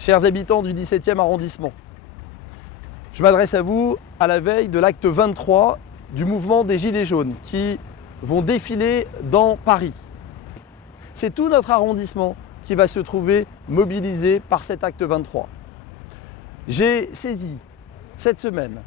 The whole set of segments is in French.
chers habitants du 17e arrondissement. Je m'adresse à vous à la veille de l'acte 23 du mouvement des Gilets jaunes qui vont défiler dans Paris. C'est tout notre arrondissement qui va se trouver mobilisé par cet acte 23. J'ai saisi cette semaine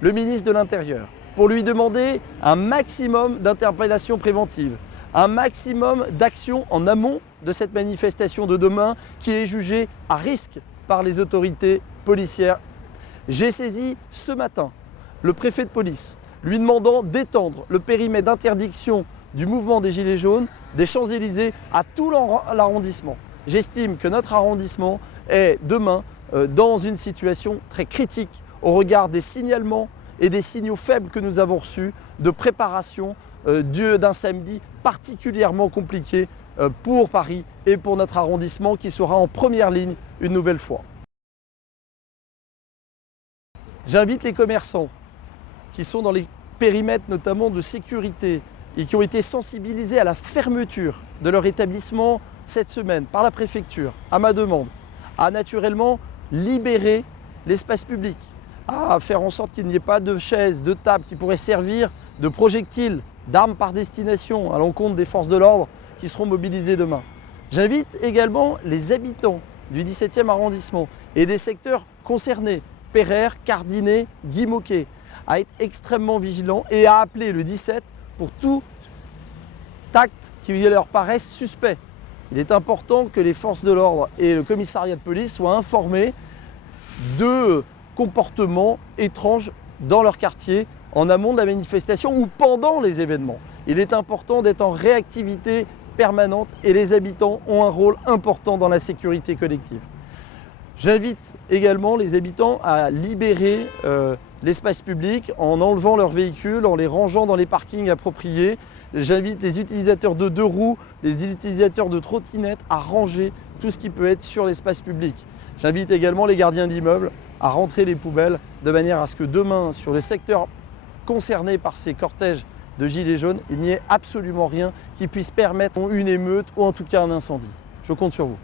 le ministre de l'Intérieur pour lui demander un maximum d'interpellations préventives, un maximum d'actions en amont de cette manifestation de demain qui est jugée à risque par les autorités policières. J'ai saisi ce matin le préfet de police, lui demandant d'étendre le périmètre d'interdiction du mouvement des Gilets jaunes des Champs-Élysées à tout l'arrondissement. J'estime que notre arrondissement est demain dans une situation très critique au regard des signalements et des signaux faibles que nous avons reçus de préparation d'un samedi particulièrement compliqué pour Paris et pour notre arrondissement qui sera en première ligne une nouvelle fois. J'invite les commerçants qui sont dans les périmètres notamment de sécurité et qui ont été sensibilisés à la fermeture de leur établissement cette semaine par la préfecture, à ma demande, à naturellement libérer l'espace public, à faire en sorte qu'il n'y ait pas de chaises, de tables qui pourraient servir de projectiles, d'armes par destination à l'encontre des forces de l'ordre qui seront mobilisées demain. J'invite également les habitants du 17e arrondissement et des secteurs concernés, Pereire, Cardinet, Guy Môquet, à être extrêmement vigilants et à appeler le 17 pour tout acte qui leur paraisse suspect. Il est important que les forces de l'ordre et le commissariat de police soient informés de comportements étranges dans leur quartier en amont de la manifestation ou pendant les événements. Il est important d'être en réactivité permanente et les habitants ont un rôle important dans la sécurité collective. J'invite également les habitants à libérer l'espace public en enlevant leurs véhicules, en les rangeant dans les parkings appropriés. J'invite les utilisateurs de deux roues, les utilisateurs de trottinettes à ranger tout ce qui peut être sur l'espace public. J'invite également les gardiens d'immeubles à rentrer les poubelles de manière à ce que demain, sur les secteurs concernés par ces cortèges de gilets jaunes, il n'y ait absolument rien qui puisse permettre une émeute ou en tout cas un incendie. Je compte sur vous.